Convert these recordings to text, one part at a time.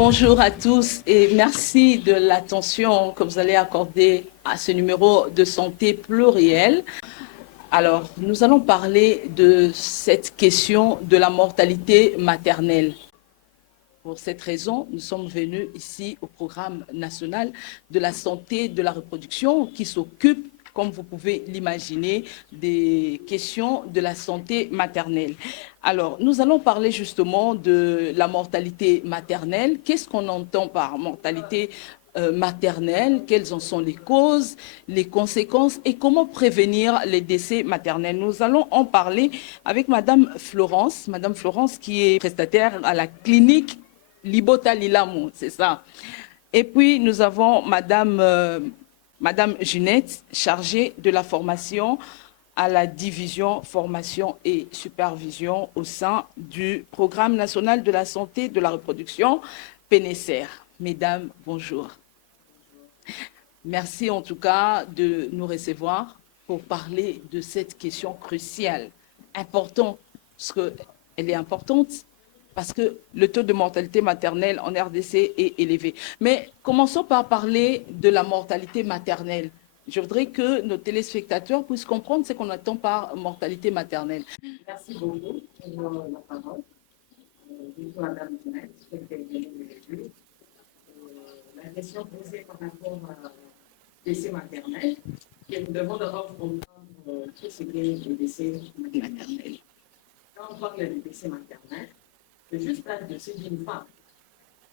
Bonjour à tous et merci de l'attention que vous allez accorder à ce numéro de santé pluriel. Alors, nous allons parler de cette question de la mortalité maternelle. Pour cette raison, nous sommes venus ici au programme national de la santé de la reproduction qui s'occupe, comme vous pouvez l'imaginer, des questions de la santé maternelle. Alors, nous allons parler justement de la mortalité maternelle. Qu'est-ce qu'on entend par mortalité maternelle? Quelles en sont les causes, les conséquences et comment prévenir les décès maternels? Nous allons en parler avec Madame Florence qui est prestataire à la clinique Libota Lilamou, c'est ça. Et puis, nous avons Madame Ginette, chargée de la formation à la division formation et supervision au sein du Programme national de la santé de la reproduction, PNSR. Mesdames, bonjour. Merci en tout cas de nous recevoir pour parler de cette question cruciale, importante, parce qu'elle est importante, parce que le taux de mortalité maternelle en RDC est élevé. Mais commençons par parler de la mortalité maternelle. Je voudrais que nos téléspectateurs puissent comprendre ce qu'on attend par mortalité maternelle. Merci beaucoup pour la parole. Bonjour Madame Jeannette, la question posée par rapport à décès maternel, et nous devons d'abord comprendre ce qu'est le décès maternel. Quand on parle de décès maternel, c'est juste un décès d'une femme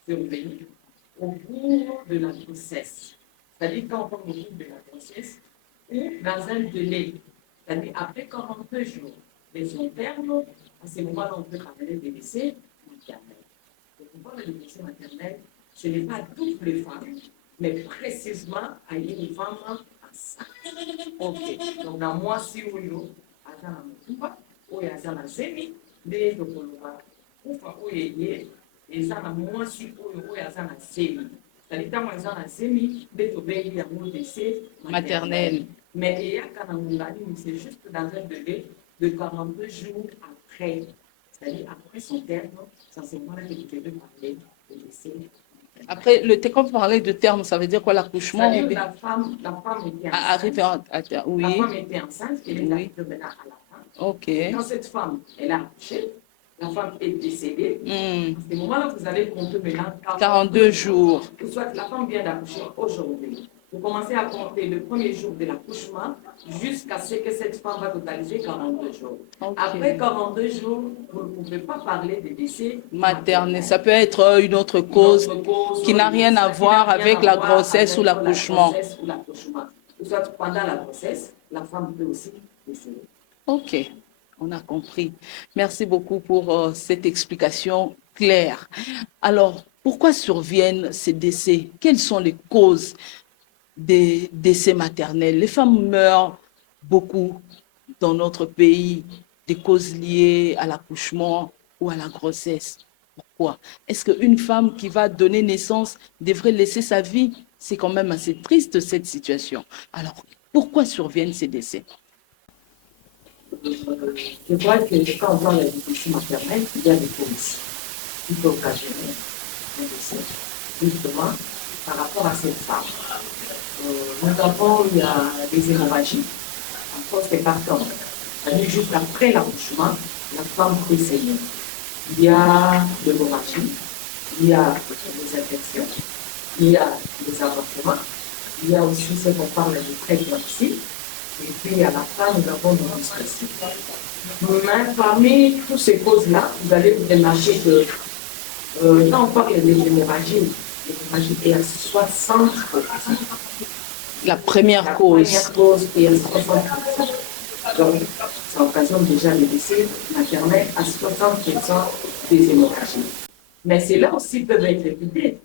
survenu au cours de la grossesse. C'est-à-dire quand on parle au cours de la grossesse ou dans un délai, c'est-à-dire après 42 jours de son terme, à ce moment-là, on peut parler de décès maternel. Donc, on parle de décès maternel, ce n'est pas toutes les femmes, mais précisément à une femme enceinte. Ok. Donc, dans moi, si vous voulez, à la Mouba, ou à la Zemi, des Dokoloba, ufa oyeye ezana mwasi oyo oyo aza na semi c'est-à-dire ntango eza na semi nde tobengi yango décès maternel mais eyaka na ngolani c'est juste dans un délai de 42 jours après, c'est-à-dire après son terme, c'est à ce moment-là que tu peux parler de décès. Après, quand vous parlez de terme, ça veut dire quoi, l'accouchement? La femme était enceinte. Oui. La femme était enceinte, elle est arrivée maintenant à la fin. Ok. Quand cette femme, elle a accouché, la femme est décédée. À ce moment-là, vous allez compter maintenant 42 jours. Soit la femme vient d'accoucher aujourd'hui. Vous commencez à compter le premier jour de l'accouchement jusqu'à ce que cette femme va totaliser 42 jours. Okay. Après 42 jours, vous ne pouvez pas parler de décès maternel. Ça peut être une autre cause qui n'a rien à voir avec la grossesse ou l'accouchement. Soit pendant la grossesse, la femme peut aussi décéder. Ok, on a compris. Merci beaucoup pour cette explication claire. Alors, pourquoi surviennent ces décès? Quelles sont les causes des décès maternels? Les femmes meurent beaucoup dans notre pays, des causes liées à l'accouchement ou à la grossesse. Pourquoi? Est-ce qu'une femme qui va donner naissance devrait laisser sa vie? C'est quand même assez triste cette situation. Alors, pourquoi surviennent ces décès? Je crois que quand on parle de décès maternel, il y a des causes qui peuvent occasionner un décès, justement, par rapport à cette femme. Notamment, il y a des hémorragies en post-partum. C'est-à-dire juste après l'accouchement, la femme peut saigner. Il y a l'hémorragie, il y a les infections, il y a les avortements, il y a aussi ce qu'on parle de préclampsie, et puis à la fin, nous avons des menstruations. Mais parmi toutes ces causes-là, vous allez vous remarquer que quand on parle de l'hémorragie est à 60%. La première cause. La première cause est à 60%. Donc, ça occasionne déjà les décès maternels à 60% des hémorragies. Mais ceux-là aussi peuvent être évités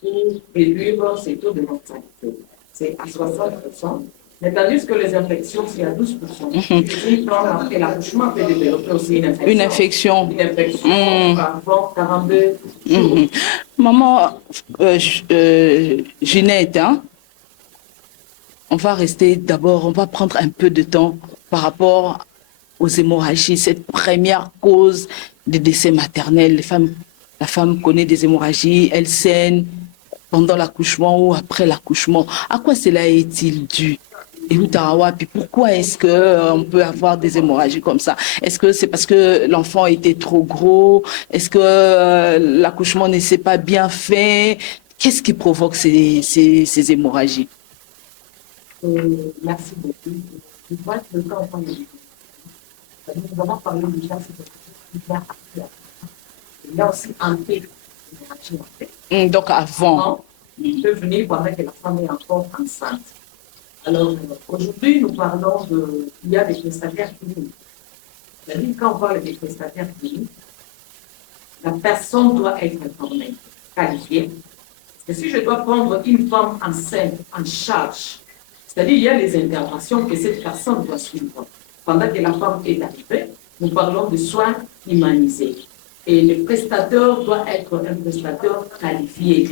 pour réduire ces taux de mortalité. C'est à 60%. Mais tandis que les infections, c'est à 12%. Après l'accouchement, peut développer aussi une infection. Une infection, par 42 jours. Maman Ginette, hein? On va rester d'abord, on va prendre un peu de temps par rapport aux hémorragies, cette première cause de décès maternel. Les femmes la femme connaît des hémorragies, elle saigne pendant l'accouchement ou après l'accouchement. À quoi cela est-il dû? Et puis pourquoi est-ce qu'on peut avoir des hémorragies comme ça? Est-ce que c'est parce que l'enfant était trop gros? Est-ce que l'accouchement ne s'est pas bien fait? Qu'est-ce qui provoque ces hémorragies? Merci beaucoup. Je crois que le cas nous avons parlé déjà de il y a aussi un thé. Donc avant. Il peut venir pendant que la femme est encore enceinte. Alors, aujourd'hui, nous parlons il y a des prestataires cliniques. C'est-à-dire, quand on parle des prestataires cliniques, la personne doit être informée, qualifiée. Parce que si je dois prendre une femme enceinte en charge, c'est-à-dire il y a des interventions que cette personne doit suivre. Pendant que la femme est arrivée, nous parlons de soins humanisés. Et le prestataire doit être un prestataire qualifié.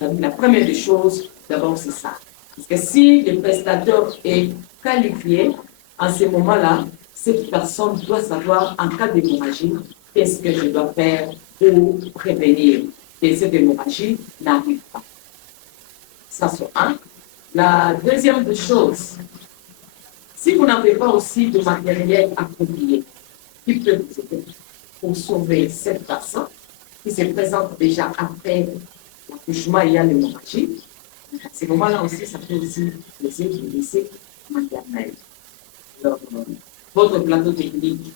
La première des choses, d'abord, c'est ça. Parce que si le prestataire est qualifié, en ce moment-là, cette personne doit savoir, en cas d'hémorragie, qu'est-ce que je dois faire pour prévenir que cette hémorragie n'arrive pas. Ça, c'est un. La deuxième des choses, si vous n'avez pas aussi de matériel approprié qui peut vous aider pour sauver cette personne qui se présente déjà après l'accouchement et il y a l'hémorragie, à ce moment-là aussi, ça peut aussi laisser des décès maternels. Alors, votre plateau technique,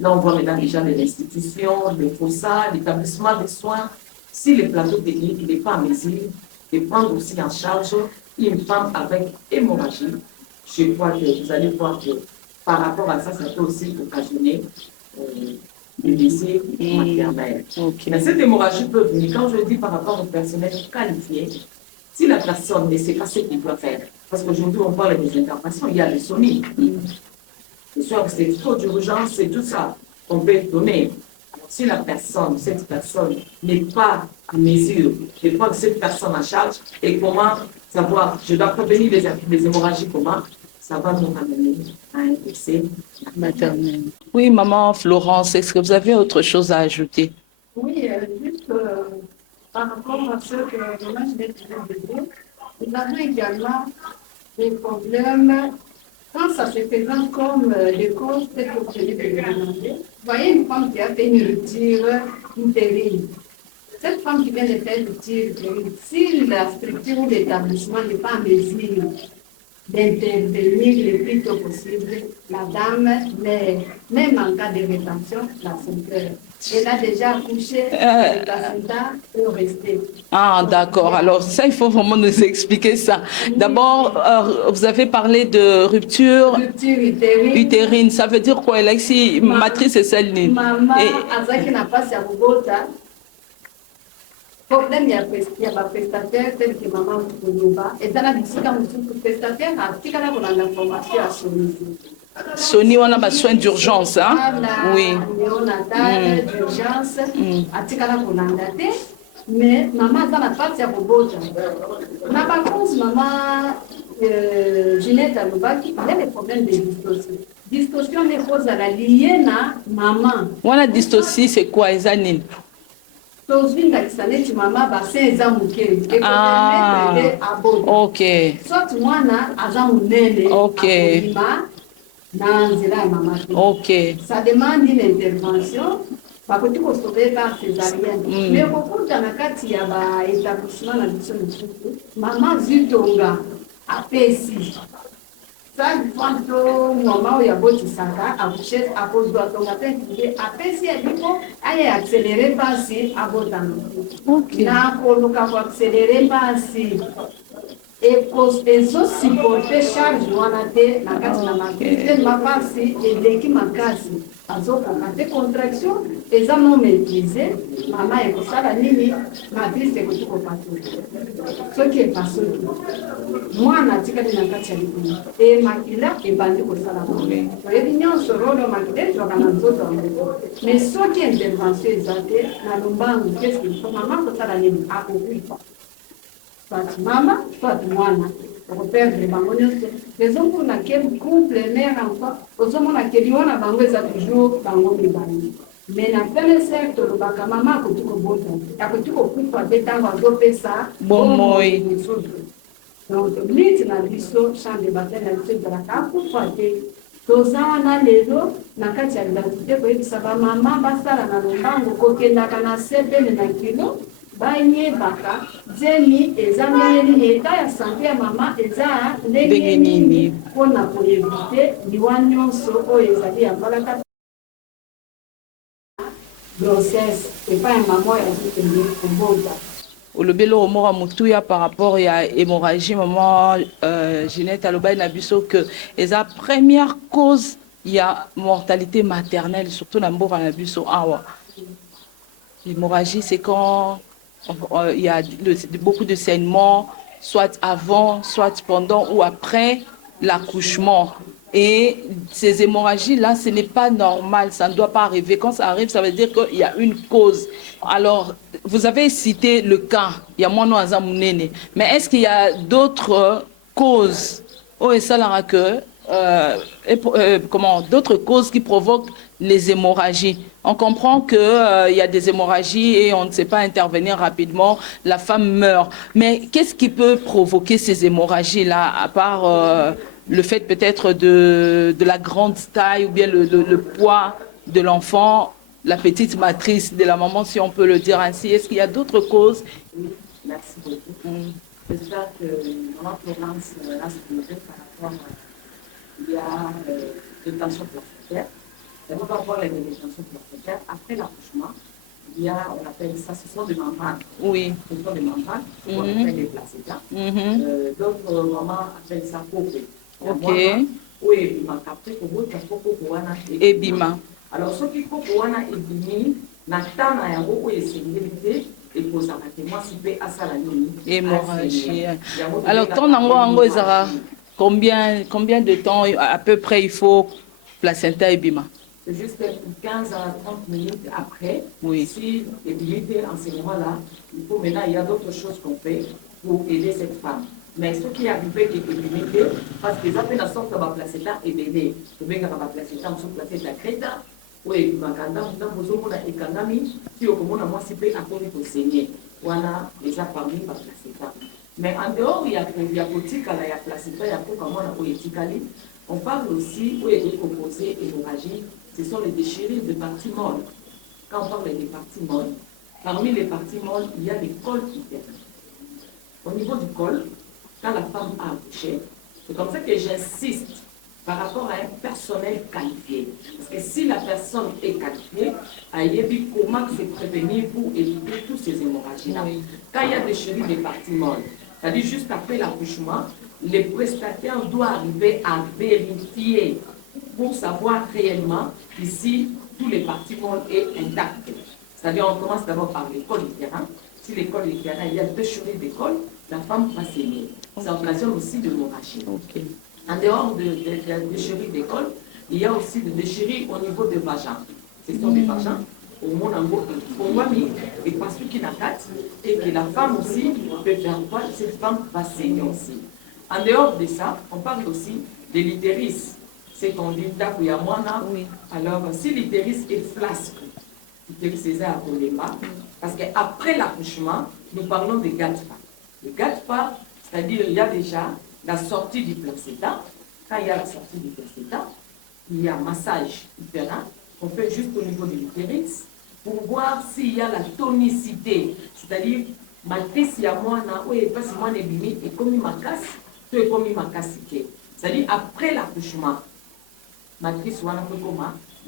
là on voit maintenant déjà les institutions, les fossats, l'établissement des soins. Si le plateau technique n'est pas en mesure de prendre aussi en charge une femme avec hémorragie, je crois que vous allez voir que par rapport à ça, ça peut aussi occasionner le décès maternel. Okay. Mais cette hémorragie peut venir, quand je dis par rapport au personnel qualifié, si la personne ne sait pas ce qu'il doit faire, parce qu'aujourd'hui on parle des interventions, il y a les SOMI. Le soir, c'est trop d'urgence, c'est tout ça qu'on peut donner. Alors, si la personne, cette personne n'est pas en mesure de prendre cette personne en charge, et comment savoir, je dois prévenir les hémorragies, comment ça va nous ramener à un décès maternel. Oui, maman Florence, est-ce que vous avez autre chose à ajouter? Oui, juste par rapport à ce que maman je vais dire, nous avons également des problèmes quand ça se présente comme des causes, peut-être que vous allez me demander. Vous voyez une femme qui a fait une rupture utérine. Cette femme qui vient de faire une rupture utérine, si la structure ou l'établissement n'est pas en mesure d'intervenir le plus tôt possible, la dame, même en cas de rétention, la santé. Elle a déjà accouché, le placenta peut rester. Ah, d'accord. Alors, ça, il faut vraiment nous expliquer ça. D'abord, vous avez parlé de rupture utérine. Ça veut dire quoi, Alexis? Matrice et celle née. Maman, Azaki n'a pas sa bobota. Problème, il y a pas prestataire tel que maman Koulouba. Et dans la discussion, le prestataire a dit qu'on a l'information à Sony. Sony, on a besoin d'urgence, hein? Oui. Néonatal, d'urgence, à Tikala Kolandate. Mais maman, dans la partie à Bobota. Ma par contre, maman Ginette Aloubaki, il y a des problèmes de distorsion. Distorsion n'est pas à la liée à maman. On a distorsion, c'est quoi, Ezanine? Ah, ok. Ok. Ok. Ça demande une intervention. Bakoti ko sauver par césarienne. Mais beaucoup dans la kati ya ba établissement na biso musuku, maman zitonga apesi. Ça kwanto mama ya boti sanga abuche akozwa tonga tente apesi ya biko aye accélérer pasi abotano. Okay. Na ko luka ko accélérer pasi. Et ezo supporter charge wana te na kati na makite mapasi eleki makasi. Azokokate contraction eza non maîtrisée mama ekosala nini matrice ekoki kopatula soki epasoki mwana atikali na kati ya likolo emakila ebandi kosala mabe toyebi nyonso rolo makila ezwaka na nzoto ya moto mais soki intervention eza te na lombangu keske ifo mama kosala nini akokufa soit mama soit mwana perdre bango nyonso ezomona ke couple mère enfant ozomona ke liona bango eza toujours bango mibali Mais na pele certo le baka mama ko tuko bota ta ko tuko kufa te tanga do pesa bon moi donc niti na biso champ de bataille na biso la ka kufa te toza na lelo na kati ya identité ko yebisa ba mama basala na lombango kokendaka na sepene na kilo bayebaka zemi eza ndenge nini eta ya sante ya mama eza ndenge nini mpona koyevite liwa nyonso oyo ezali ya mbalaka grossesse et pas un maman qui olobelo omora mutuya par rapport à hémorragie maman Ginette Alobai Nabiso que est la première cause il y a mortalité maternelle surtout dans mboka Nabiso awa. L'hémorragie c'est quand il y a beaucoup de saignements soit avant soit pendant ou après l'accouchement. Et ces hémorragies-là, ce n'est pas normal, ça ne doit pas arriver. Quand ça arrive, ça veut dire qu'il y a une cause. Alors, vous avez cité le cas, il y a mon mais est-ce qu'il y a d'autres causes d'autres causes qui provoquent les hémorragies? On comprend qu'il y a des hémorragies et on ne sait pas intervenir rapidement, la femme meurt. Mais qu'est-ce qui peut provoquer ces hémorragies-là, à part le fait peut-être de la grande taille ou bien le poids de l'enfant, la petite matrice de la maman, si on peut le dire ainsi? Est-ce qu'il y a d'autres causes? Oui, merci beaucoup. J'espère que maman Florence a soulevé par rapport il y a des tensions placentaires. D'abord, par rapport à les tensions placentaires, après l'accouchement, il y a, on appelle ça, ce sont des membranes. Oui. Ce sont des membranes, on appelle les placentas. D'autres mamans appellent ça popé. Ok. Oui, ma capté que vous avez beaucoup et bima. Alors, ce qui faut pour wana et bimi, n'attend à yango ou essayé et pour ça moi si peut à ça la nuit. Hémorragie. Alors, ton ango ezara combien de temps à peu près il faut placenta et bima? C'est juste 15 à 30 minutes après. Oui. Si ébimité en ce moment-là, il faut maintenant, il y a d'autres choses qu'on fait pour aider cette femme. Mais ce qui est arrivé qui est ébimité, parce que ça fait la sorte que ma placenta est bébé. Je vais ma placenta, on se place la crête. Oui, ma canda, on a ekandami, si au commun, moi, si peut accorder pour saigner. Voilà, déjà parmi ma placenta. Mais en dehors, il y a politique, il y a placenta, il y a pour comment on a éthiqué. On parle aussi, où est composé hémorragie, ce sont les déchirures de parties molles. Quand on parle des parties molles, parmi les parties molles, il y a les cols utérin. Au niveau du col, quand la femme a accouché, c'est comme ça que j'insiste par rapport à un personnel qualifié. Parce que si la personne est qualifiée, il y a comment se prévenir pour éviter tous ces hémorragies-là. Quand il y a des déchirures de parties molles, c'est-à-dire juste après l'accouchement, les prestataires doivent arriver à vérifier pour savoir réellement ici tous les parties molles est intactes. C'est-à-dire on commence d'abord par l'école utérine. Si l'école utérine, il y a déchirure d'école, la femme va saigner. Ça occasionne aussi de l'hémorragie. Okay. En dehors de la déchirure d'école, il y a aussi des déchirures au niveau des vagins. Ce sont des vagins. Au monde en gros, on voit mis et parce qu'il y a quatre et que la femme aussi peut faire quoi? Cette femme va saigner aussi. En dehors de ça, on parle aussi de l'utérus. C'est qu'on dit d'Akuyamwana. Oui. Alors, si l'utérus est flasque, l'utérus est à Kolema, parce qu'après l'accouchement, nous parlons de GATPA. Le GATPA, c'est-à-dire il y a déjà la sortie du placenta. Quand il y a la sortie du placenta, il y a un massage utérin qu'on fait juste au niveau de l'utérus pour voir s'il y a la tonicité. C'est-à-dire, malgré s'il y a moins, oui, pas si moi n'est bimi, et comme il m'a cassé, tout est comme il m'a cassé. C'est-à-dire, après l'accouchement, malgré soit un peu comme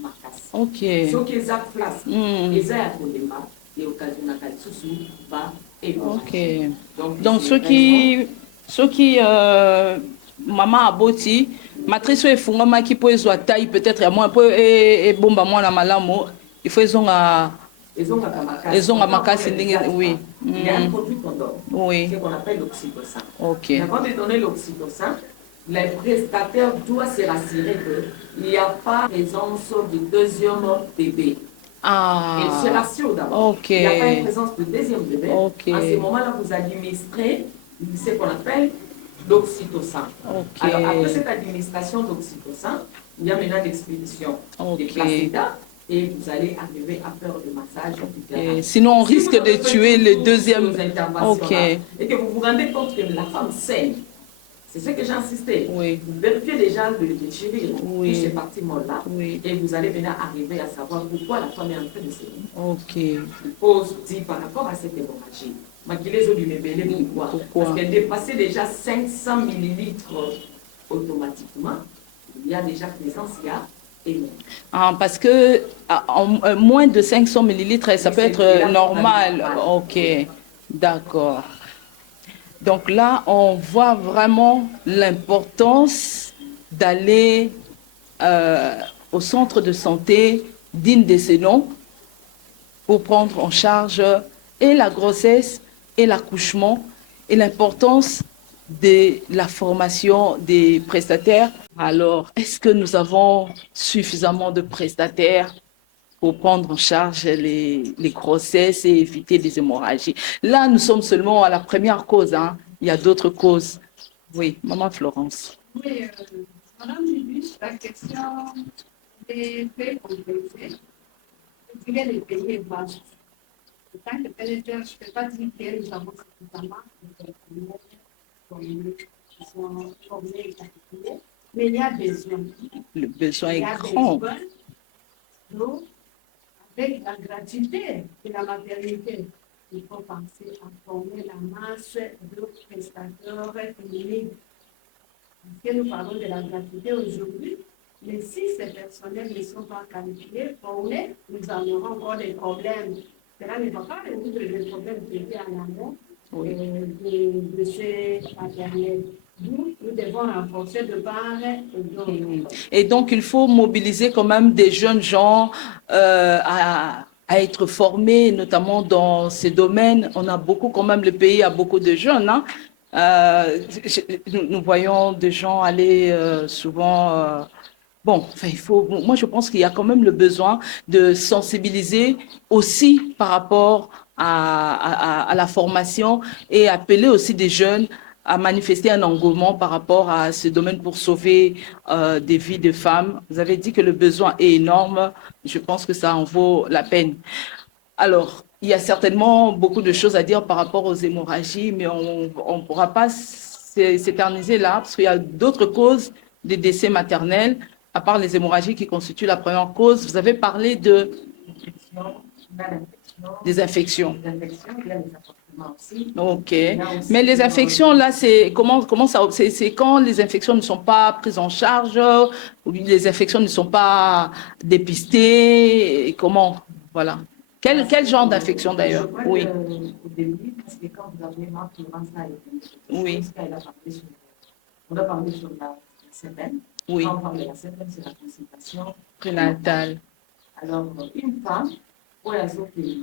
ma casse. Ok. Ce qui est à place, les airs pour les mains, et occasionnellement, sous bas et ok. Donc, ceux qui maman aboti, matrice est fungama qui peut être taille peut-être à moins peu et bomba moi la malamo, il faut ils ont à makasi oui. Il y a un produit qu'on donne, oui. c'est qu'on appelle l'oxytocin. Ok. Avant de donner l'oxytocin, les prestataires doivent se rassurer qu'il n'y a pas présence de deuxième bébé. Ah. Il se rassure d'abord. Okay. Il n'y a pas une présence de deuxième bébé. Okay. En ce moment-là, vous administrez ce qu'on appelle l'oxytocin. Okay. Alors, après cette administration d'oxytocin, il y a maintenant l'expédition des placenta et vous allez arriver à faire le massage. Et sinon, on risque de tuer le deuxième. Ok. Et que vous vous rendez compte que la femme saigne. C'est ce que j'ai insisté. Oui. Vous vérifiez déjà le déchirure, oui. toutes ces parties molles-là, oui. et vous allez venir arriver à savoir pourquoi la femme est en train de saigner. Ok. Je pose dit par rapport à cette hémorragie. Maquiller du bébé, pourquoi? Parce qu'elle dépassait déjà 500 millilitres automatiquement. Il y a déjà présence, il y a énorme. Ah, parce que en moins de 500 millilitres, ça peut être normal. Ok, d'accord. Donc là, on voit vraiment l'importance d'aller au centre de santé digne de ce nom pour prendre en charge et la grossesse et l'accouchement et l'importance de la formation des prestataires. Alors, est-ce que nous avons suffisamment de prestataires pour prendre en charge les grossesses et éviter les hémorragies? Là, nous sommes seulement à la première cause, hein. Il y a d'autres causes. Oui, Maman Florence. Oui, Madame Bibi, la question des faits complexés. Je dirais les pays est vaste. En tant que pénétrateur, je ne peux pas dire que nous avons suffisamment qui sont formés et qualifiés, mais il y a besoin. Le besoin est grand. Donc, avec la gratuité de la maternité, il faut penser à former la masse de prestataires féminines. Parce que nous parlons de la gratuité aujourd'hui, mais si ces personnels ne sont pas qualifiés, formés, nous en aurons encore des problèmes. Cela ne va pas résoudre les problèmes traités en amont de ces maternels. Nous devons renforcer de part et d'autre. Et donc, il faut mobiliser quand même des jeunes gens à être formés, notamment dans ces domaines. On a beaucoup, quand même, le pays a beaucoup de jeunes. Hein. Nous voyons des gens aller souvent... Bon, enfin, moi, je pense qu'il y a quand même le besoin de sensibiliser aussi par rapport à la formation et appeler aussi des jeunes à manifester un engouement par rapport à ce domaine pour sauver des vies de femmes. Vous avez dit que le besoin est énorme. Je pense que ça en vaut la peine. Alors, il y a certainement beaucoup de choses à dire par rapport aux hémorragies, mais on ne pourra pas s'éterniser là, parce qu'il y a d'autres causes des décès maternels, à part les hémorragies qui constituent la première cause. Vous avez parlé des infections. Ok. Mais les infections, là, c'est comment ça, c'est quand les infections ne sont pas prises en charge, ou les infections ne sont pas dépistées, comment, voilà. Quel genre d'infection d'ailleurs? Oui. Au début, parce que quand vous avez marre, oui. On a parlé sur la semaine. Oui. Quand on parle de la semaine, c'est la consultation prénatale. Alors, une femme, pour la zone de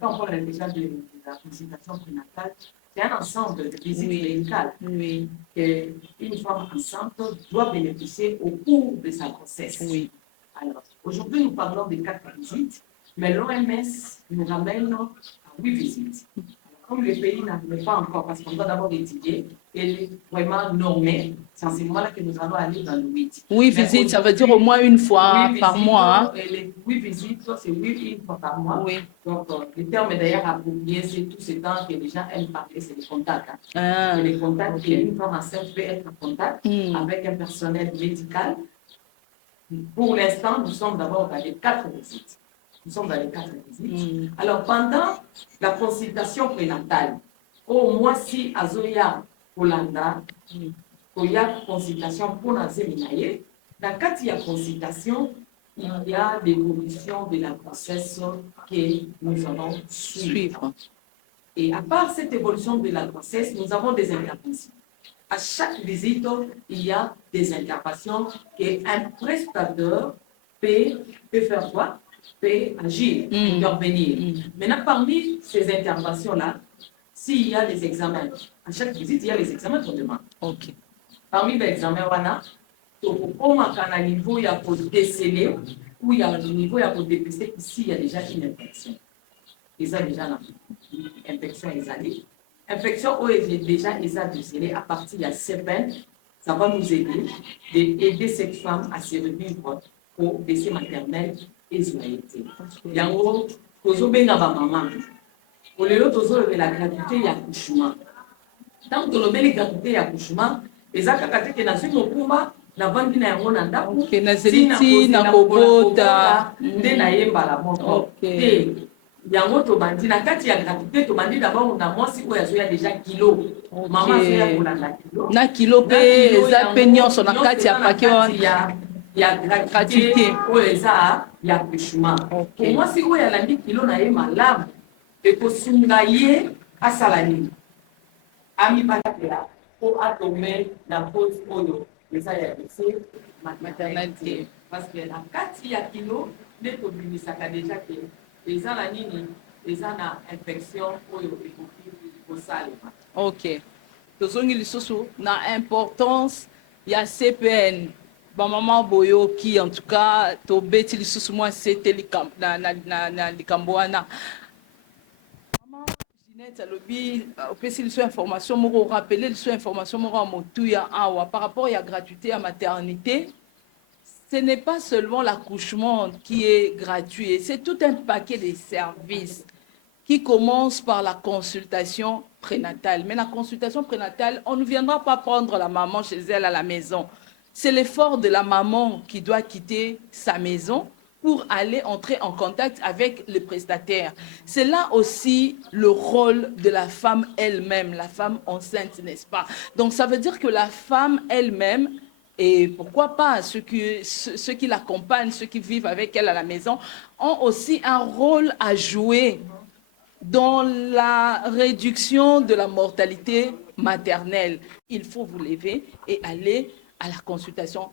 quand on parle déjà de la consultation prénatale, c'est un ensemble de visites médicales qu'une femme enceinte doit bénéficier au cours de sa grossesse. Oui. Alors, aujourd'hui, nous parlons de 4 visites, mais l'OMS nous ramène à 8 visites. Comme le pays n'arrive pas encore, parce qu'on doit d'abord étudier et vraiment normer, c'est en ce moment-là que nous allons aller dans le 8. 8 visites, ça veut dire au moins une fois par mois. Hein? Et les 8 visites, c'est 8 une fois par mois. Oui. Donc, le terme d'ailleurs approprié, c'est tout ce temps que les gens aiment parler, c'est les contacts. Hein. Ah, les contacts, une femme enceinte peut être en contact avec un personnel médical. Pour l'instant, nous sommes d'abord dans les 4 visites. Nous sommes dans les 4 visites. Alors, pendant la consultation prénatale, au mois si Azoya Olanda, il y a consultation pour la Zéminaye. Dans quand il y a consultation, il y a l'évolution de la grossesse que nous allons suivre. Et à part cette évolution de la grossesse, nous avons des interventions. À chaque visite, il y a des interventions qu'un prestataire peut faire quoi? Peut agir, intervenir. Maintenant, parmi ces interventions-là, s'il y a des examens, à chaque visite, il y a les examens qu'on demande. Okay. Parmi les examens, on a un niveau il y a pour déceler, ou il y a un niveau il y a pour dépister, ici, il y a déjà une infection. Il y a déjà une infection exhalée. Infection où il y a déjà décelée, à partir de 7 ans, ça va nous aider d'aider cette femme à se revivre au décès maternel ezwayete. Yango tozobenga ba maman. Olelo tozolobela gratuité ya accouchement. Tant que lobeli gratuité ya accouchement, eza kaka te ke nazwi mokumba navandi na yango na ndako nazeli na kobota nde nayembala moko te. Yango tobandi na kati ya gratuité tobandi d'abord na mwasi oyo azoya déjà kilo mama azoya kolanda kilo na kilo pe eza pe nyonso na kati ya pake ya gratuité oyo eza ya accouchement. Mwasi oyo alandi kilo na ye malamu ekosunga ye asala nini amibatela po atome na pose oyo eza ya décès maternité parce que na kati ya kilo nde tobimisaka déjà ke eza na nini eza na infection oyo ekoki kosalema. Ok, tozongi lisusu na importance ya CPN bamama boyoki en tout cas tobeti lisusu mwa sete na likambo wana. Alobi opesi liso information moko rappeler liso information moko ya motuya awa par rapport à la gratuité à maternité. Ce n'est pas seulement l'accouchement qui est gratuit, c'est tout un paquet de services qui commence par la consultation prénatale. Mais la consultation prénatale, on ne viendra pas prendre la maman chez elle à la maison. C'est l'effort de la maman qui doit quitter sa maison pour aller entrer en contact avec le prestataire. C'est là aussi le rôle de la femme elle-même, la femme enceinte, n'est-ce pas? Donc ça veut dire que la femme elle-même, et pourquoi pas ceux qui l'accompagnent, ceux qui vivent avec elle à la maison, ont aussi un rôle à jouer dans la réduction de la mortalité maternelle. Il faut vous lever et aller à la consultation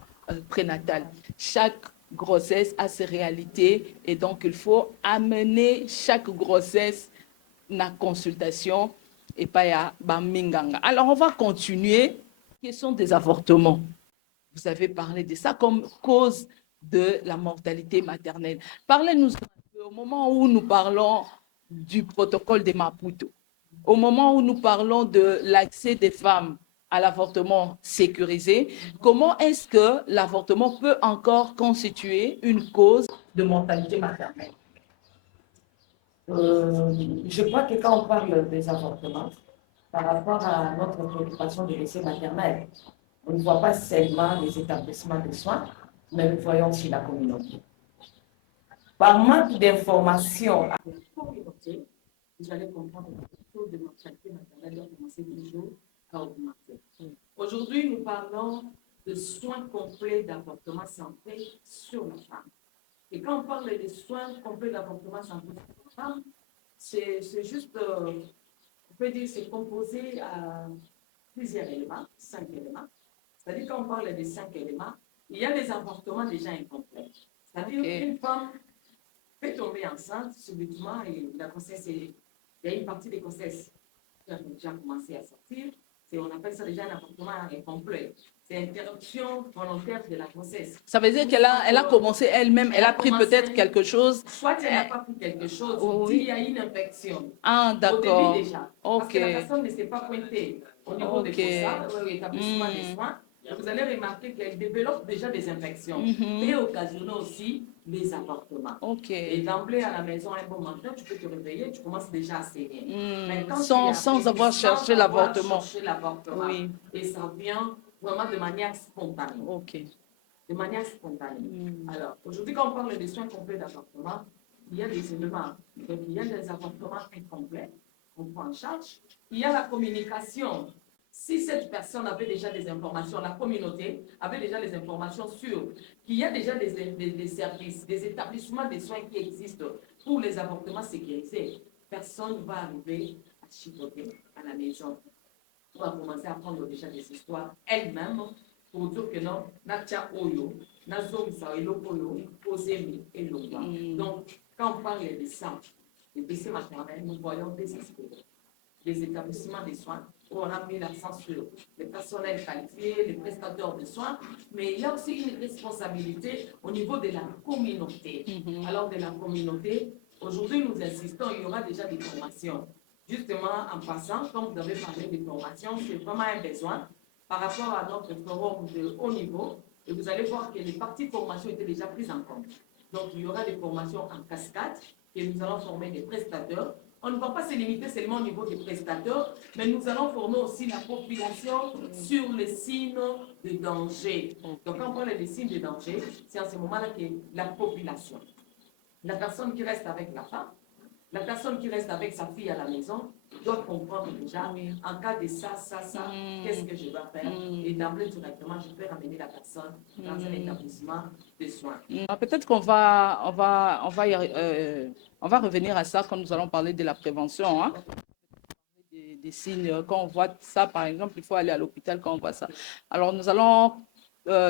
prénatale. Chaque grossesse a ses réalités et donc il faut amener chaque grossesse na consultation et pas ya baminganga. Alors on va continuer. Question des avortements. Vous avez parlé de ça comme cause de la mortalité maternelle. Parlez-nous au moment où nous parlons du protocole de Maputo, au moment où nous parlons de l'accès des femmes à l'avortement sécurisé, comment est-ce que l'avortement peut encore constituer une cause de mortalité maternelle? Je crois que quand on parle des avortements, par rapport à notre préoccupation de décès maternel, on ne voit pas seulement les établissements de soins, mais nous voyons aussi la communauté. Par manque d'informations à la communauté, vous allez comprendre que le taux de mortalité maternelle doit commencer toujours à augmenter. Aujourd'hui, nous parlons de soins complets d'avortement santé sur la femme. Et quand on parle de soins complets d'avortement santé sur la femme, c'est juste, on peut dire, c'est composé à plusieurs éléments, 5 éléments. C'est-à-dire quand on parle de 5 éléments, il y a des avortements déjà incomplets. C'est-à-dire qu'une femme peut tomber enceinte subitement et la grossesse, il y a une partie des grossesses qui a déjà commencé à sortir. On appelle ça déjà un avortement incomplet. C'est interruption volontaire de la grossesse. Ça veut dire qu'elle a commencé elle-même, elle a pris peut-être quelque chose. Soit elle n'a pas pris quelque chose, il y a une infection. Ah, d'accord. Au début déjà. Parce que la personne ne s'est pas pointée au niveau de l'établissement des soins. Vous allez remarquer qu'elle développe déjà des infections et occasionnant aussi les avortements. Et d'emblée à la maison, un bon matin, tu peux te réveiller, tu commences déjà à saigner. Sans avoir cherché l'avortement. Oui. Et ça vient vraiment de manière spontanée. De manière spontanée. Alors, aujourd'hui, quand on parle des soins complets d'avortement, il y a des éléments. Donc, il y a des avortements incomplets qu'on prend en charge. Il y a la communication. Si cette personne avait déjà des informations, la communauté avait déjà des informations sur qu'il y a déjà des services, des établissements de soins qui existent pour les avortements sécurisés, personne ne va arriver à chipoter à la maison. On va commencer à prendre déjà des histoires elle-même pour dire que non, Natia Oyo, Nazom Saïlo Oyo, Osemi et Lomba. Donc, quand on parle des sang, des décès maternels, nous voyons des aspects. Les établissements de soins, où on a mis l'accent sur les personnels qualifiés, les prestataires de soins, mais il y a aussi une responsabilité au niveau de la communauté. Alors, de la communauté, aujourd'hui, nous insistons, il y aura déjà des formations. Justement, en passant, comme vous avez parlé de formation, c'est vraiment un besoin par rapport à notre forum de haut niveau. Et vous allez voir que les parties formation étaient déjà prises en compte. Donc, il y aura des formations en cascade et nous allons former des prestateurs. On ne va pas se limiter seulement au niveau des prestateurs, mais nous allons former aussi la population sur les signes de danger. Donc, quand on parle des signes de danger, c'est en ce moment-là que la population, la personne qui reste avec la femme, la personne qui reste avec sa fille à la maison, doit comprendre déjà, en cas de ça, qu'est-ce que je vais faire? Et d'emblée, directement, je peux ramener la personne dans un établissement de soins. Peut-être qu'on on va revenir à ça quand nous allons parler de la prévention. Hein? Des signes, quand on voit ça, par exemple, il faut aller à l'hôpital quand on voit ça. Alors, nous allons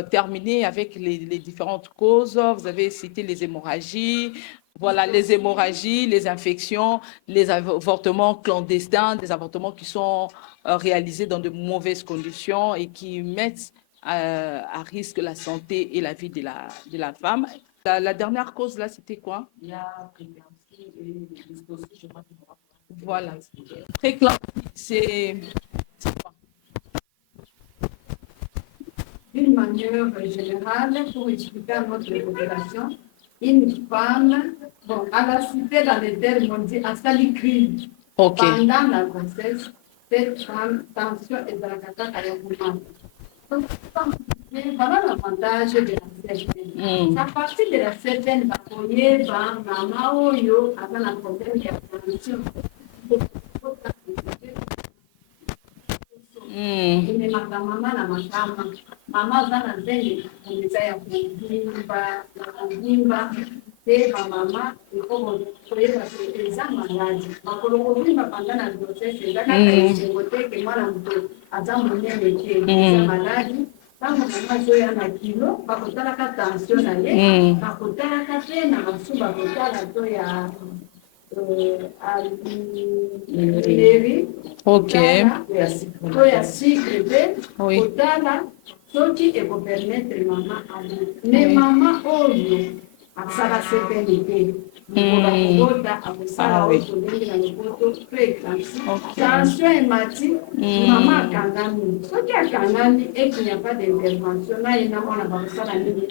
terminer avec les différentes causes. Vous avez cité les hémorragies. Voilà, les hémorragies, les infections, les avortements clandestins, des avortements qui sont réalisés dans de mauvaises conditions et qui mettent à risque la santé et la vie de la femme. La dernière cause, là, c'était quoi? Il y a préclampsie et dystocie, je crois qu'il faudra. Voilà. Préclampsie, c'est quoi? D'une manière générale, pour expliquer à notre population, une femme, bon, à la cité dans les termes, on dit crise. Ok. Pendant la grossesse, cette femme, tension et de la catastrophe. Donc, voilà l'avantage de la CPN. À partir de la CPN, maman oyo, avant la problème de la tension. Imemaka mama na mashamba mama zana zeni kuliza ya kuvimba teba mama ikomo kuweza kueleza malaji makolo kuvimba pandana grossesse ndaka kaisengoteke mwana mtu azamu nene ke malaji kama mama zoya na kilo bakotala ka tension na ye bakotala ka tena masuba kotala to ya ok. Toya cycle oui. Kotala soki ekopermettre mama ali mais mama oyo asala CPNP kobota akosala oyo ndenge na lopoto préclampsie tension emati mama akangami soki akangami et qu'il n'y a pas d'intervention na ye na mwana bakosala nini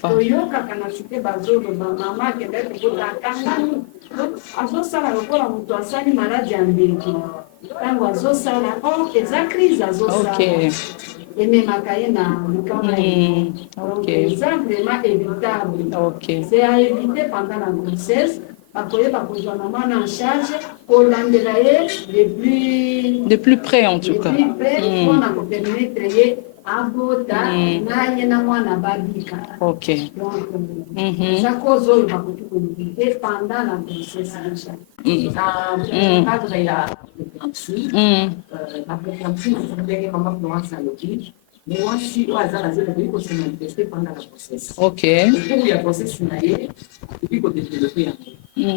toyokaka na site bazoloba mama akende kobota akangami azosala lokola moto asali maladi ya mbeki ntango azosala eza crise azosala ememaka ye na likama eza vraiment évitable c'est à éviter pendant la grossesse bakoyeba kozwa na mwana en charge kolandela ye de plus près en tout cas mpona kopermettre ye abota naye na mwana babika donc eza cause oyo bakoki koévite pendant la grossesse déjà. Cadre ya préclampsie, ndenge mama Florence alobi mwasi oyo aza na zelo ekoki kosemanifeste pendant la grossesse. Ekoki ya grossesse na ye ekoki kodevelope yango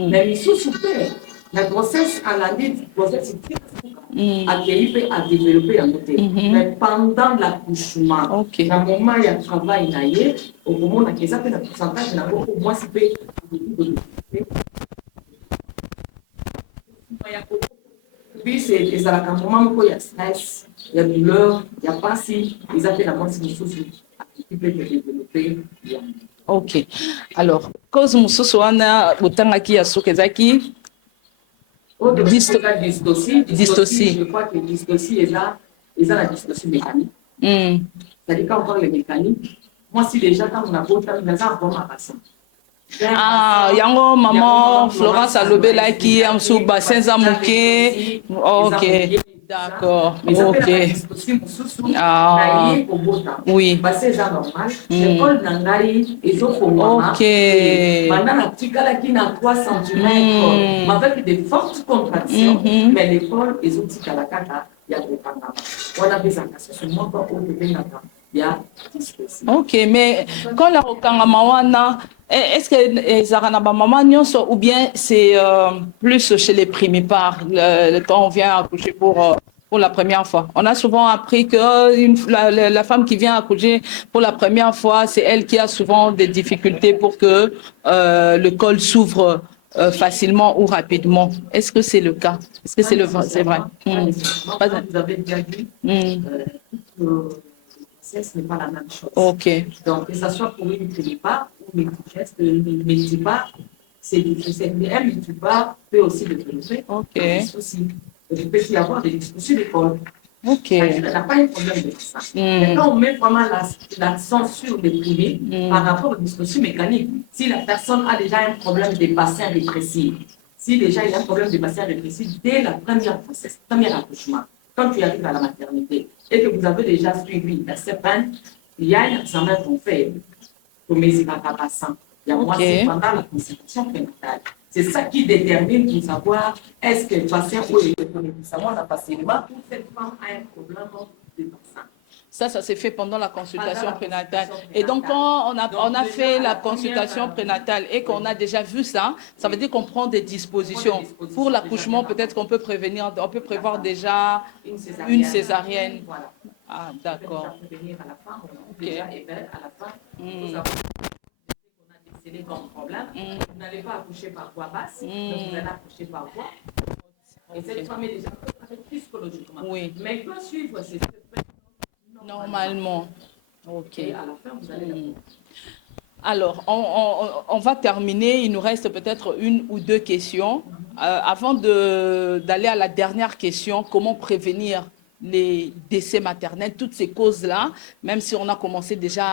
na lisusu mpe la grossesse alandi grossesse akei mpe adevelope yango te mais pendant l'accouchement na moment ya travail na ye okomonaka eza mpe na pourcentage nango po mwasi mpe puis ezalaka moment moko ya stress ya douleur ya pasi eza mpe na mwasi mosusu akoki mpe kodevelope yango. Alors cause mosusu wana botangaki ya suki ezaki dystocie. Je crois que dystocie est la dystocie mécanique. C'est-à-dire quand on parle de mécanique, moi si déjà quand on a beau faire, on a un bon bassin. Yango maman Florence alobelaki en sous bassin za muke. D'accord. Oui. L'école nangai ezokoma. Pendant la tikalaki na 3 cm avec de fortes contractions, mais l'école ezotikala kaka ya kopanga. Wana bezaka seulement pas au bébé ya dystocie. Mais quand la okangama wana est-ce que ezarana ba maman nyonso ou bien c'est plus chez les primipares quand on vient accoucher pour la première fois? On a souvent appris que la femme qui vient accoucher pour la première fois, c'est elle qui a souvent des difficultés pour que le col s'ouvre facilement ou rapidement. Est-ce que c'est le cas? Est-ce que c'est vrai? Vous avez déjà dit ce n'est pas la même chose. Ok. Donc, que ce soit pour une télépare ou une multipare, c'est difficile. Un multipare peut aussi développer des soucis. Il peut y avoir des discussions d'école. Ok. Elle n'a pas un problème de ça. Mais quand on met vraiment l'accent sur les privés par rapport aux discussions mécaniques, si la personne a déjà un problème de bassin rétréci, si déjà il a un problème de bassin rétréci dès la première grossesse, premier accouchement, quand tu arrives à la maternité et que vous avez déjà suivi la CEPAN, il y a un examen qu'on fait pour mesurer la bassin. Il y a moi, c'est pendant la consultation prénatale. C'est ça qui détermine pour savoir est-ce que le patient ou le médicament n'a pas seulement ou cette femme a un problème de bassin. Ça s'est fait pendant la consultation prénatale. Et donc, quand on a fait la consultation prénatale et qu'on a déjà vu ça, ça veut dire qu'on prend des dispositions. Pour l'accouchement, peut-être qu'on peut prévenir, on peut prévoir déjà une césarienne. Voilà. Ah, d'accord. On peut prévenir à la fin, on déjà éveille à la fin. Vous savez qu'on a décelé comme problème. Vous n'allez pas accoucher par voie basse, donc vous allez accoucher par voie. Et cette femme est déjà préparée psychologiquement. Oui. Mais il doit suivre ces normalement. Ok. Et à la fin, vous allez alors, on va terminer. Il nous reste peut-être une ou deux questions. Avant d'aller à la dernière question, comment prévenir les décès maternels, toutes ces causes-là, même si on a commencé déjà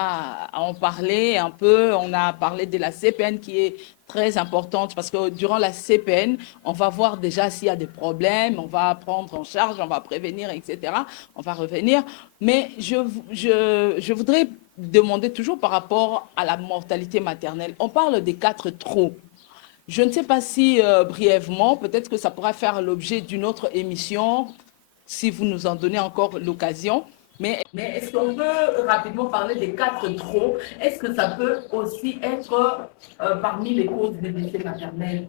à en parler un peu, on a parlé de la CPN qui est très importante parce que durant la CPN, on va voir déjà s'il y a des problèmes, on va prendre en charge, on va prévenir, etc. On va revenir. Mais je voudrais demander toujours par rapport à la mortalité maternelle. On parle des 4 trop. Je ne sais pas si brièvement, peut-être que ça pourra faire l'objet d'une autre émission, si vous nous en donnez encore l'occasion. Mais est-ce qu'on peut rapidement parler des 4 trop? Est-ce que ça peut aussi être parmi les causes des décès maternels?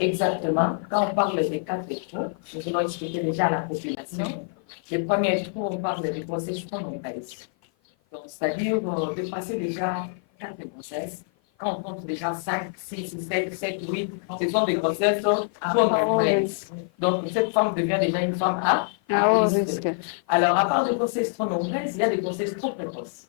Exactement. Quand on parle des 4 trop, nous allons expliquer déjà à la population. Les premiers trous, on parle des grossesses chronométrales. Donc, c'est-à-dire de passer déjà 4 grossesses. Quand on compte déjà 5, 6, 7, 8, ce sont des grossesses chronométrales. Donc, cette femme devient déjà une femme à risque. Alors, à part des grossesses trop nombreuses, il y a des grossesses trop précoces.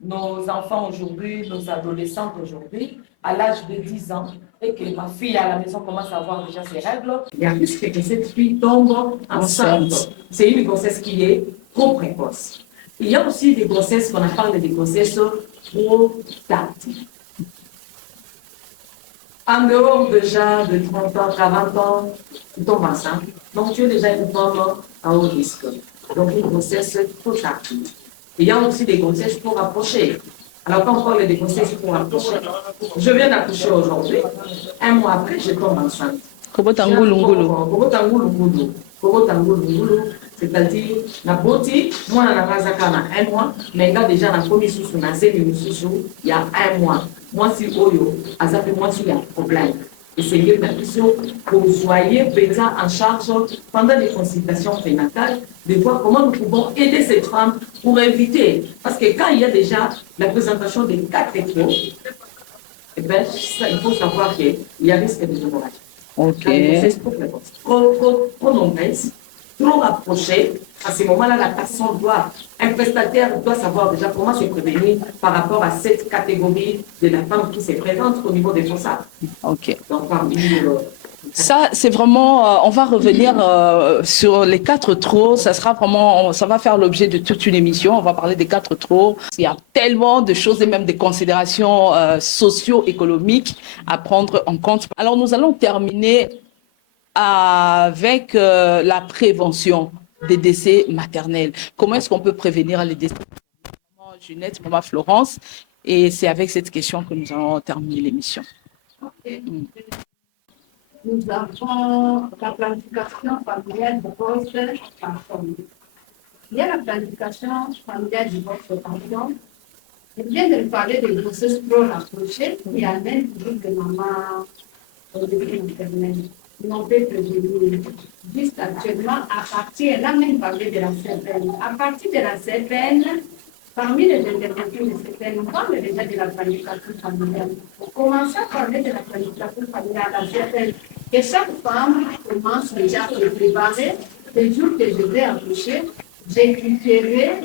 Nos enfants aujourd'hui, nos adolescentes aujourd'hui, à l'âge de 10 ans, et que ma fille à la maison commence à avoir déjà ses règles, il y a risque que cette fille tombe enceinte. C'est une grossesse qui est trop précoce. Il y a aussi des grossesses qu'on appelle des grossesses trop tardives. En dehors déjà de 30 ans, 40 ans, tu tombes enceinte. Donc tu es déjà une femme à haut risque. Donc une grossesse trop tardive. Il y a aussi des grossesses pour approcher. Alors quand on parle des grossesses pour approcher, je viens d'accoucher aujourd'hui, un mois après, je tombe enceinte. C'est-à-dire, la beauté, moi, on a un mois, mais là, déjà, on a commis sous il y a un mois. Moi, si Oyo, moi, il y a un problème. Et c'est une question que vous soyez déjà en charge pendant les consultations prénatales de voir comment nous pouvons aider cette femme pour éviter. Parce que quand il y a déjà la présentation des 4 échos, eh bien, ça, il faut savoir qu'il y a risque de hémorragie. Ok. C'est trop nombreuses, trop rapprochées. À ce moment-là, un prestataire doit savoir déjà comment se prévenir par rapport à cette catégorie de la femme qui se présente au niveau des fossats. Ok. Donc, parmi ça, c'est vraiment, on va revenir sur les 4 trop. Ça sera vraiment, ça va faire l'objet de toute une émission. On va parler des 4 trop. Il y a tellement de choses et même des considérations socio-économiques à prendre en compte. Alors, nous allons terminer avec la prévention des décès maternels. Comment est-ce qu'on peut prévenir les décès? Maman Junette, maman Florence. Et c'est avec cette question que nous allons terminer l'émission. Okay. Nous avons la planification familiale de poste par famille. Il y a la planification familiale de votre pension. Je viens de parler des grossesses trop rapprochées qui amènent toujours de maman au début maternel. On peut prévenir juste actuellement à partir, elle a même parlé de la CPN. À partir de la CPN, parmi les interventions de CPN, on parle déjà de la planification familiale. Pour commencer à parler de la planification familiale à la CPN, que chaque femme commence déjà à se préparer les jours que je vais accoucher, j'équipérais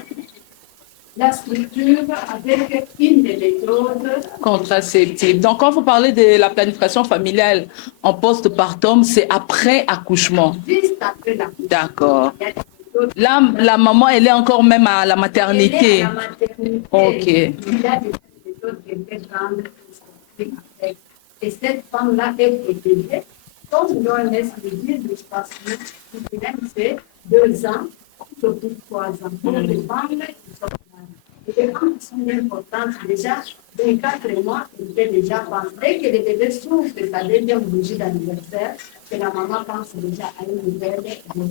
la structure avec une des méthodes contraceptives. Donc, quand vous parlez de la planification familiale en postpartum, c'est après accouchement. juste après l'accouchement. D'accord. Il y a des méthodes. Là, la maman, elle est encore même à la maternité. Elle est à la maternité. Ok. Il y a des méthodes qui étaient grandes. Et cette femme-là est protégée. Comme l'OMS le dit, l'espacement c'est 2 ans, surtout 3 ans. Pour les femmes qui sont malades. Et les femmes qui sont importantes, déjà, 24 mois, il fait déjà penser. Dès que le bébé souffre de sa deuxième bougie d'anniversaire, que la maman pense déjà à une nouvelle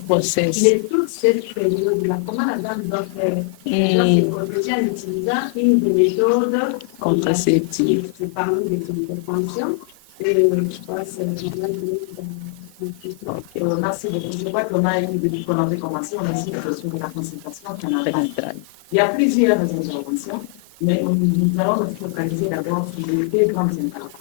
Grossesse. Mais toute cette période-là, comment la dame doit faire? Elle doit se protéger en utilisant une des méthodes Contraceptives. C'est parmi les interventions. Et je pense Merci beaucoup. Je crois qu'on a eu, depuis qu'on avait commencé, on a aussi la question de la consultation prénatale. Il y a plusieurs interventions, mais nous allons nous focaliser d'abord sur les 2 grandes interventions.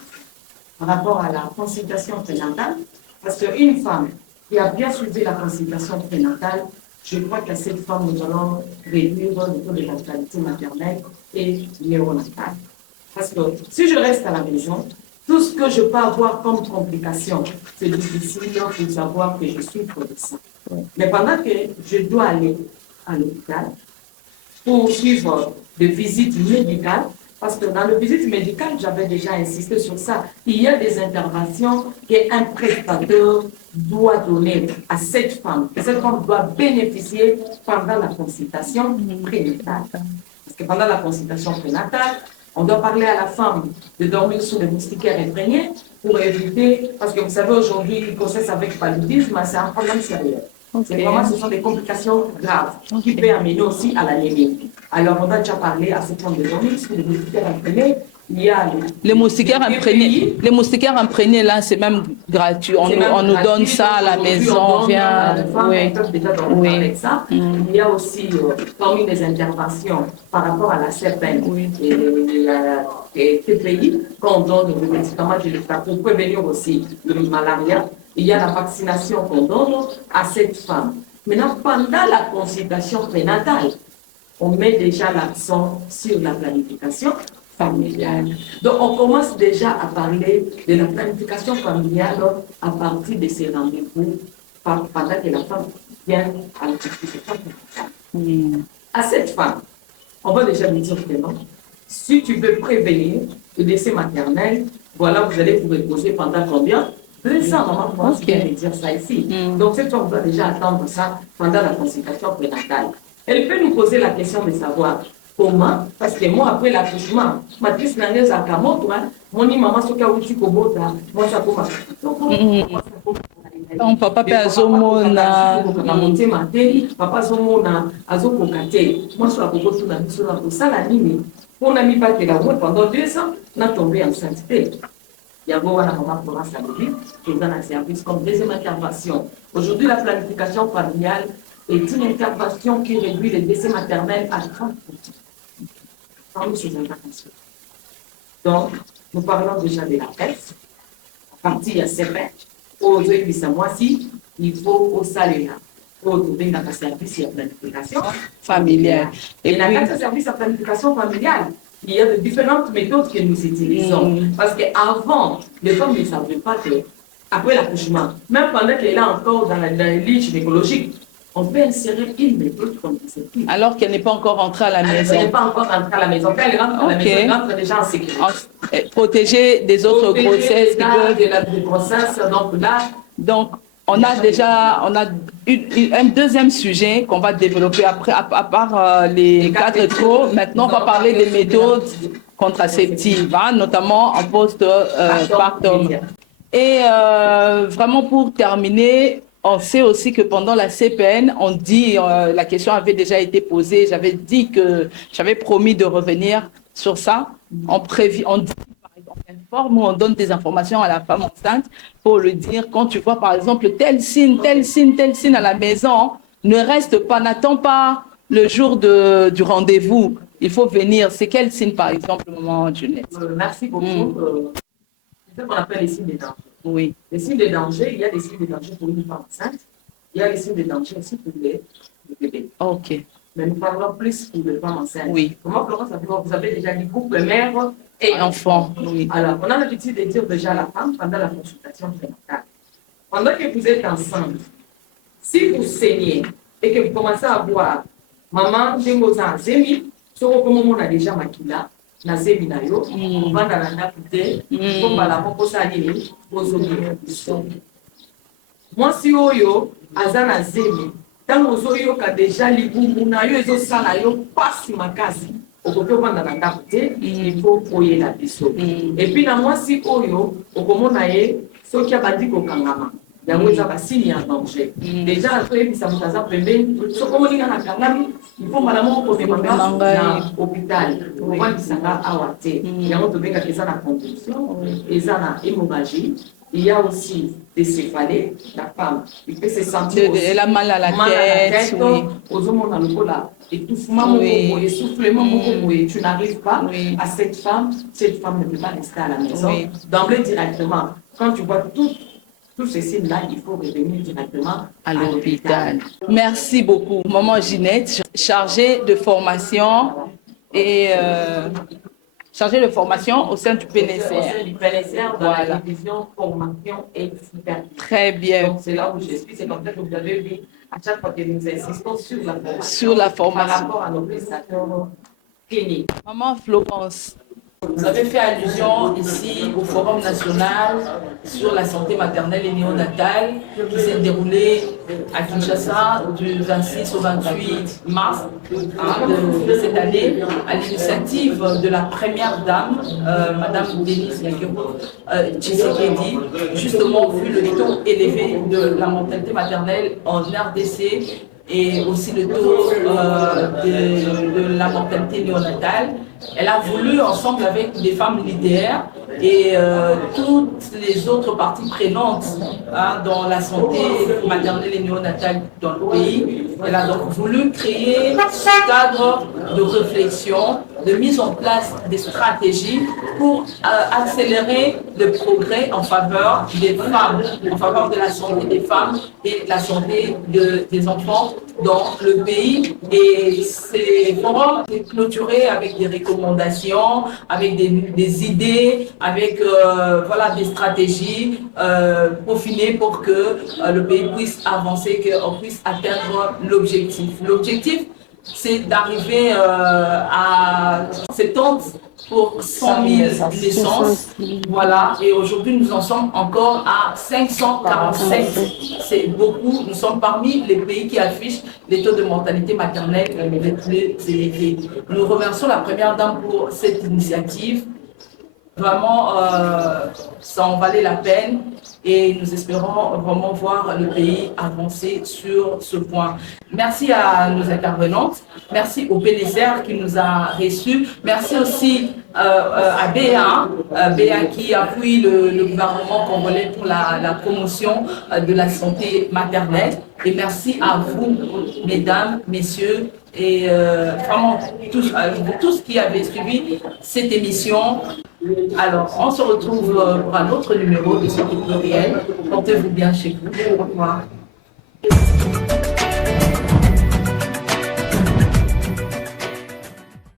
Par rapport à la consultation prénatale, parce qu'une femme qui a bien suivi la consultation prénatale, je crois qu'à cette femme, nous allons réduire le taux de mortalité maternelle et néonatale. Parce que si je reste à la maison, tout ce que je peux avoir comme complication, c'est difficile pour savoir que je souffre de ça. Mais pendant que je dois aller à l'hôpital pour suivre des visites médicales, parce que dans les visites médicales, j'avais déjà insisté sur ça, il y a des interventions qu'un prestataire doit donner à cette femme. Et cette femme doit bénéficier pendant la consultation prénatale. Parce que pendant la consultation prénatale, on doit parler à la femme de dormir sous les moustiquaires imprégnés pour éviter, parce que vous savez aujourd'hui, une grossesse avec paludisme, c'est un problème sérieux. Okay. Vraiment, ce sont des complications graves qui peuvent amener aussi à l'anémie. Alors, on a déjà parlé à cette femme de dormir sous les moustiquaires imprégnés. Il y a les moustiquaires imprégnés. Les moustiquaires imprégnés, là, c'est même gratuit. On nous donne ça à la maison. On vient. Oui. Avec ça. Il y a aussi, parmi les interventions par rapport à la CEPEN et TPI, quand on donne des médicaments pour prévenir aussi le malaria, il y a la vaccination qu'on donne à cette femme. Maintenant, pendant la consultation prénatale, on met déjà l'accent sur la planification familiale. Donc, on commence déjà à parler de la planification familiale à partir de ces rendez-vous pendant que la femme vient à la consultation prénatale. À cette femme, on va déjà lui dire que non. Si tu veux prévenir le décès maternel, voilà, vous allez vous reposer pendant combien? 2 ans, maman commence bien de dire ça ici. Donc, cette femme doit déjà attendre ça pendant la consultation prénatale. Elle peut nous poser la question de savoir comment, parce que moi, après l'accouchement, ma triste nangaise à Kamoto, mon maman soka uti kobota, moi ça commence. Donc, papa peut azomona. Papa azomona, azokokate. Moi, je suis à Koboto, na biso na kosala nini. On a mis pas que la route pendant 2 ans, on a tombé enceinte. Il y a beaucoup de mamans qui commencent à le vivre, qui ont un service comme deuxième intervention. Aujourd'hui, la planification familiale est une intervention qui réduit les décès maternels à 30%. Parmi ces interventions. Donc, nous parlons déjà de la peste. À partir de ces pêches, aux mois-ci, il faut au salaire. Pour trouver un service de planification familiale. Et dans le service de planification familiale, il y a de différentes méthodes que nous utilisons. Parce qu'avant, les femmes ne savaient pas qu'après l'accouchement, même pendant qu'elle est encore dans les lits gynécologiques, on peut insérer une méthode contraceptive. Alors qu'elle n'est pas encore rentrée à la maison. Elle n'est pas encore rentrée à la maison. Quand elle rentre à la maison, elle rentre déjà en sécurité. Protéger des autres grossesses. De la grossesse, donc là. Donc, on a un deuxième sujet qu'on va développer après, à part les 4 trous. Maintenant, on va parler des méthodes contraceptives, notamment en post-partum. Et vraiment, pour terminer, on sait aussi que pendant la CPN, on dit, la question avait déjà été posée, j'avais dit que j'avais promis de revenir sur ça. On dit, on informe ou on donne des informations à la femme enceinte pour lui dire, quand tu vois par exemple tel signe à la maison, ne reste pas, n'attends pas le jour du rendez-vous. Il faut venir. C'est quel signe par exemple, maman Juliette? Merci beaucoup. C'est ce qu'on appelle les signes de danger. Oui. Les signes de danger, il y a des signes de danger pour une femme enceinte. Il y a les signes de danger aussi pour du bébé. Ok. Mais nous parlons plus pour les femmes enceintes. Oui. Comment, Florence, vous avez déjà dit couple, mère et Enfant. Oui. Alors, on a l'habitude de dire déjà à la femme pendant la consultation prénatale. Pendant que vous êtes ensemble, si vous saignez et que vous commencez à voir maman, Dengoza, Zemi, ce qu'on a déjà makila, na Zemi na yo, on va dans la napute, on va la proposer à l'île, aux autres. Moi, si yo, Azana Zemi, tant aux autres, qui déjà l'ibou, na yo, ezo sala yo, passe ma case. Il faut foyer la biso. Et puis, dans moi, si oyo, au comment nae, ce qui a bâti au Kangama. Il y a un signe en danger. Déjà, après, ça vous a permis, ce qu'on dit dans la Kangami, il faut malalement pour des mangas dans l'hôpital. Pour voir qui s'en va à Wate. Il y a un autre béga qui est dans la convulsion, et ça dans l'hémorragie. Il y a aussi des céphalées, la femme, il peut se sentir aussi elle a mal à la tête, oui. aux hommes dans le cola, étouffement, essoufflement, tu n'arrives pas à cette femme ne peut pas rester à la maison. Oui. D'emblée directement, quand tu vois tous ces signes-là, il faut revenir directement à l'hôpital. Merci beaucoup, maman Ginette, chargée de formation et chargée de formation au sein du PNSR. Au sein du PNSR, dans la division formation et supervision. Très bien. Donc, c'est là où j'explique, c'est comme ça que vous avez vu à chaque fois que nous insistons sur la formation. Par rapport à nos prestataires cliniques. Maman Florence, vous avez fait allusion ici au Forum national sur la santé maternelle et néonatale qui s'est déroulé à Kinshasa du 26 au 28 mars de cette année à l'initiative de la première dame, Madame Denise Tshisekedi, justement vu le taux élevé de la mortalité maternelle en RDC et aussi le taux de la mortalité néonatale. Elle a voulu, ensemble avec des femmes leaders et toutes les autres parties prenantes dans la santé maternelle et néonatale dans le pays, elle a donc voulu créer ce cadre de réflexion, de mise en place des stratégies pour accélérer le progrès en faveur des femmes, en faveur de la santé des femmes et la santé des enfants dans le pays. Et ces forums sont clôturés avec des recommandations, avec des idées, avec voilà, des stratégies peaufinées pour que le pays puisse avancer, qu'on puisse atteindre l'objectif. L'objectif, c'est d'arriver à 70 pour 100 000 naissances. Voilà, et aujourd'hui nous en sommes encore à 547. C'est beaucoup. Nous sommes parmi les pays qui affichent les taux de mortalité maternelle les plus élevés. Nous remercions la première dame pour cette initiative. Vraiment, ça en valait la peine et nous espérons vraiment voir le pays avancer sur ce point. Merci à nos intervenantes, merci au PNSR qui nous a reçus, merci aussi à BA qui appuie le gouvernement congolais pour la promotion de la santé maternelle. Et merci à vous, mesdames, messieurs, et vraiment tous qui avez suivi cette émission. Alors, on se retrouve pour un autre numéro de Santé Plurielle. Portez-vous bien chez vous. Au revoir.